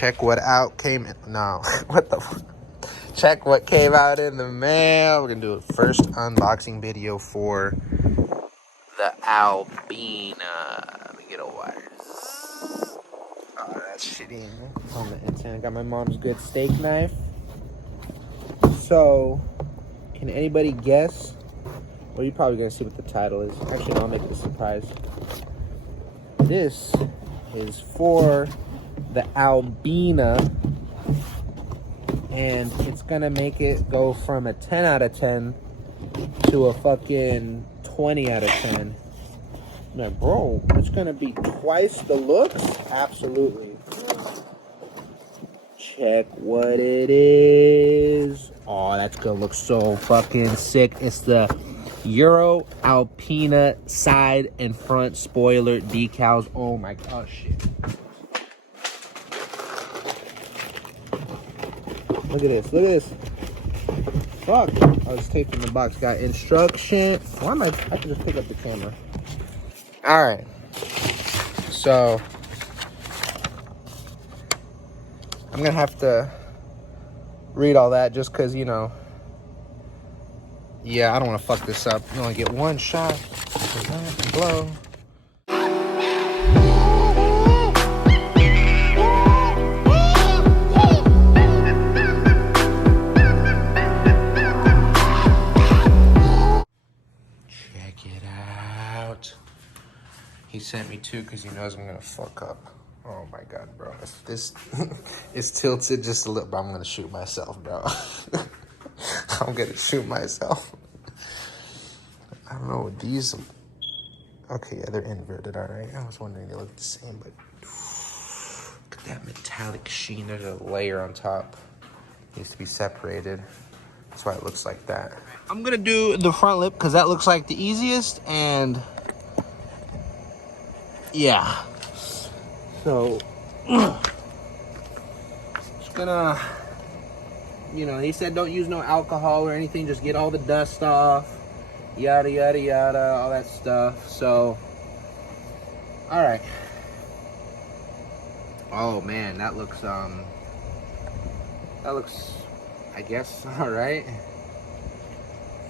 check what out came in. No, what the fuck? Check what came out in the mail. We're gonna do a first unboxing video for the Albina. Let me get a wire. Oh, that's shitty on the inside. I got my mom's good steak knife. So, can anybody guess? Well, you're probably gonna see what the title is. Actually, no, I'll make it a surprise. This is for the Albina, and it's gonna make it go from a 10 out of 10 to a fucking 20 out of 10. Man, bro, it's gonna be twice the looks? Absolutely. Check what it is. Oh, that's gonna look so fucking sick. It's the Euro Alpina side and front spoiler decals. Oh my god, shit. Look at this, look at this. Fuck. I was taping the box. Got instruction. Why am I can just pick up the camera. Alright. So I'm gonna have to read all that just because, you know. Yeah, I don't want to fuck this up. You only get one shot. Blow. Check it out. He sent me two because he knows I'm gonna fuck up. Oh my god, bro. This is tilted just a little, but I'm gonna shoot myself, bro. I'm gonna shoot myself. I don't know what these. Okay, yeah, they're inverted, all right. I was wondering they look the same, but look at that metallic sheen. There's a layer on top. It needs to be separated. That's why it looks like that. I'm gonna do the front lip because that looks like the easiest, and yeah. So just gonna, you know, he said don't use no alcohol or anything, just get all the dust off, yada yada yada, all that stuff. So all right. Oh man, that looks I guess all right.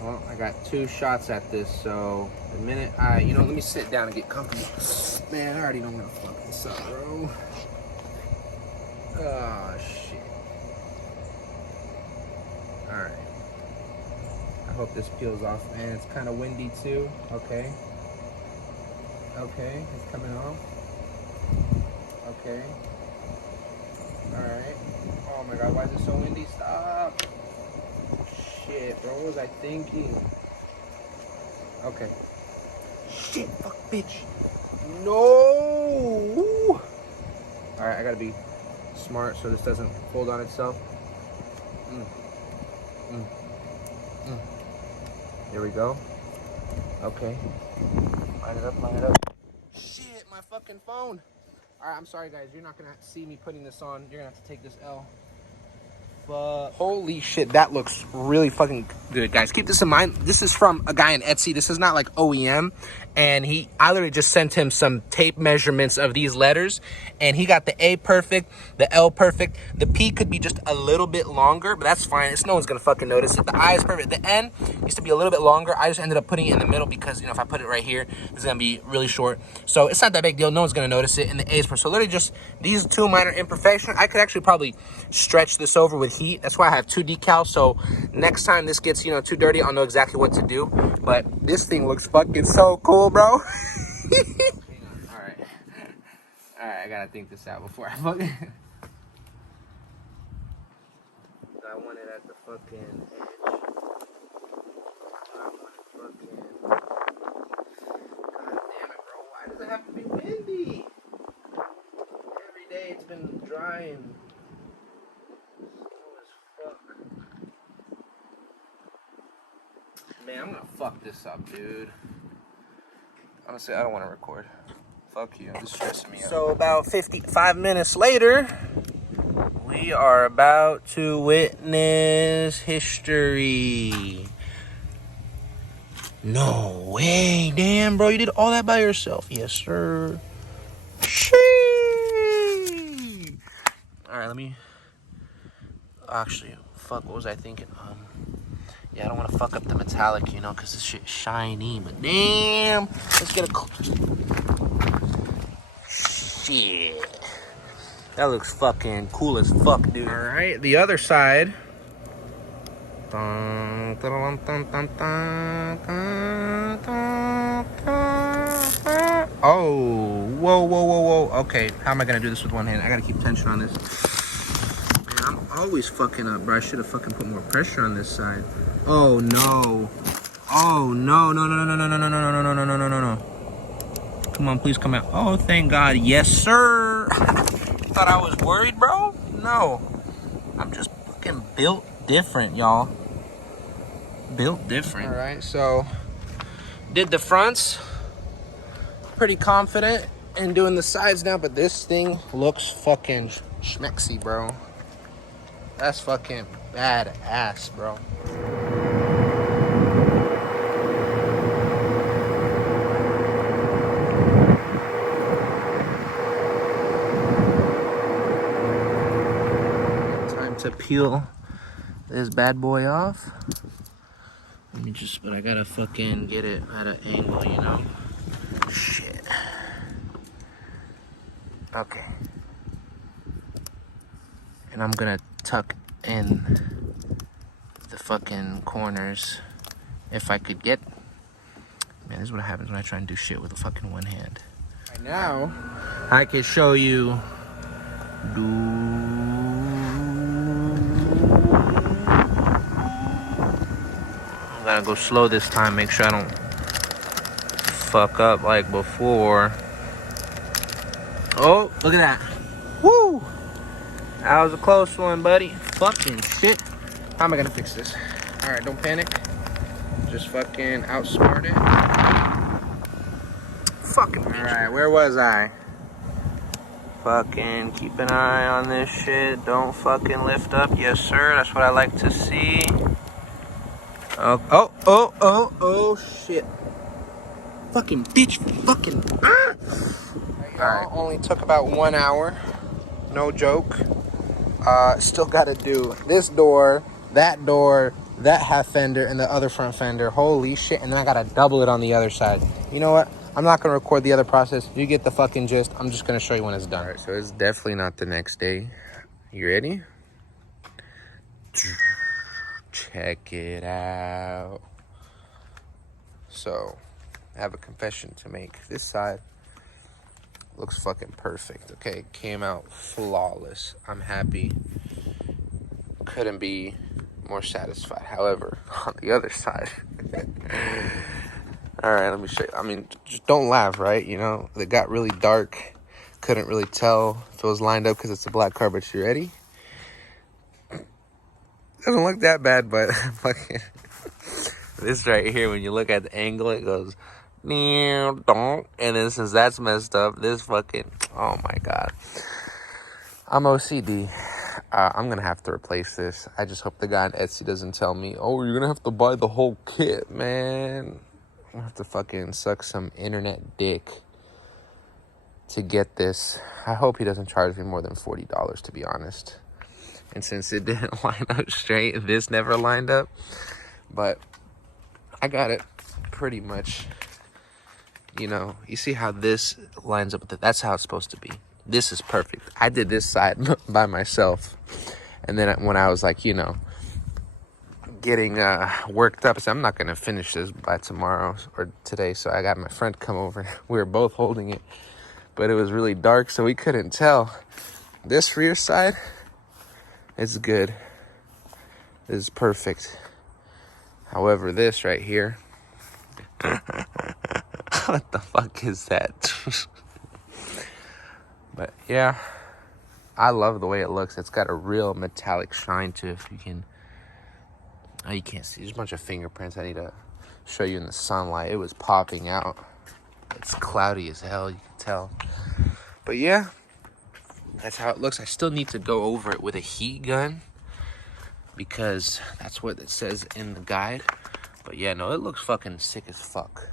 Well, I got two shots at this, so the minute let me sit down and get comfortable. Man, I already know I'm gonna fuck this up, bro. Oh, shit. Alright. I hope this peels off, man. It's kind of windy, too. Okay. Okay, it's coming off. Okay. Alright. Oh my god, why is it so windy? Stop. Shit, bro, what was I thinking? Okay. Shit, fuck, bitch. No! Alright, I gotta be smart so this doesn't fold on itself. Here we go. Okay. Line it up, line it up. Shit, my fucking phone. Alright, I'm sorry, guys. You're not gonna see me putting this on. You're gonna have to take this L. But holy shit, that looks really fucking good, guys. Keep this in mind. This is from a guy on Etsy. This is not like OEM. And I literally just sent him some tape measurements of these letters, and he got the A perfect, the L perfect. The P could be just a little bit longer, but that's fine. No one's gonna fucking notice it. The I is perfect. The N used to be a little bit longer. I just ended up putting it in the middle because, you know, if I put it right here, it's gonna be really short. So it's not that big deal. No one's gonna notice it. And the A is perfect. So literally just these two minor imperfections. I could actually probably stretch this over with heat. That's why I have two decals. So next time this gets, you know, too dirty, I'll know exactly what to do. But this thing looks fucking so cool, bro. All right, I gotta think this out before I fucking. I want it at the fucking edge. I want it fucking. God damn it, bro! Why does it have to be windy? Every day it's been dry and slow as fuck. Man, I'm gonna fuck this up, dude. Honestly, I don't want to record. Fuck you. This is stressing me out. So about 55 minutes later, we are about to witness history. No way. Damn, bro. You did all that by yourself. Yes, sir. Sheesh. All right, let me, actually, fuck, what was I thinking? Yeah, I don't want to fuck up the metallic, you know, because this shit's shiny, but damn, let's get a, shit. That looks fucking cool as fuck, dude. All right, the other side. Oh, whoa, whoa, whoa, whoa. Okay, how am I gonna do this with one hand? I gotta keep tension on this. Man, I'm always fucking up, bro. I should have fucking put more pressure on this side. Oh no. Oh no, no, no, no, no, no, no, no, no, no, no, no, no, no, no. Come on, please come out. Oh, thank God. Yes, sir. Thought I was worried, bro? No. I'm just fucking built different, y'all. Built different. All right, so did the fronts. Pretty confident in doing the sides now, but this thing looks fucking schmexy, bro. That's fucking badass, bro. Time to peel this bad boy off. Let me just, but I gotta fucking get it at an angle, you know? Shit. Okay. And I'm gonna tuck in the fucking corners if I could get. Man, this is what happens when I try and do shit with a fucking one hand. Right now, I can show you. I'm gonna go slow this time, make sure I don't fuck up like before. Oh, look at that. Woo! That was a close one, buddy. Fucking shit. How am I gonna fix this? All right, don't panic. Just fucking outsmart it. Fucking. All right, where was I? Fucking keep an eye on this shit. Don't fucking lift up. Yes, sir. That's what I like to see. Oh, shit. Fucking bitch. Fucking. Ah! Alright, only took about 1 hour. No joke. Still gotta do this door, that half fender, and the other front fender. Holy shit. And then I gotta double it on the other side. You know what? I'm not gonna record the other process. You get the fucking gist. I'm just gonna show you when it's done. Alright, so it's definitely not the next day. You ready? Check it out. So, I have a confession to make. This side looks fucking perfect. Okay, came out flawless. I'm happy. Couldn't be more satisfied. However, on the other side. All right, let me show you. I mean, just don't laugh, right? You know, it got really dark. Couldn't really tell if it was lined up because it's a black car, but you ready? Doesn't look that bad, but fucking this right here, when you look at the angle, it goes, and then since that's messed up, this fucking, oh my God. I'm OCD. I'm gonna have to replace this. I just hope the guy on Etsy doesn't tell me, oh, you're gonna have to buy the whole kit, man. I'm gonna have to fucking suck some internet dick to get this. I hope he doesn't charge me more than $40, to be honest. And since it didn't line up straight, this never lined up. But I got it pretty much. You know, you see how this lines up with it? That's how it's supposed to be. This is perfect. I did this side by myself. And then when I was like, you know, getting worked up, I said, I'm not going to finish this by tomorrow or today. So I got my friend come over. We were both holding it. But it was really dark, so we couldn't tell. This rear side, it's good. This is perfect. However, this right here, what the fuck is that? But yeah, I love the way it looks. It's got a real metallic shine to it. If you can, oh, you can't see. There's a bunch of fingerprints I need to show you in the sunlight. It was popping out. It's cloudy as hell, you can tell. But yeah, that's how it looks. I still need to go over it with a heat gun because that's what it says in the guide. But yeah, no, it looks fucking sick as fuck.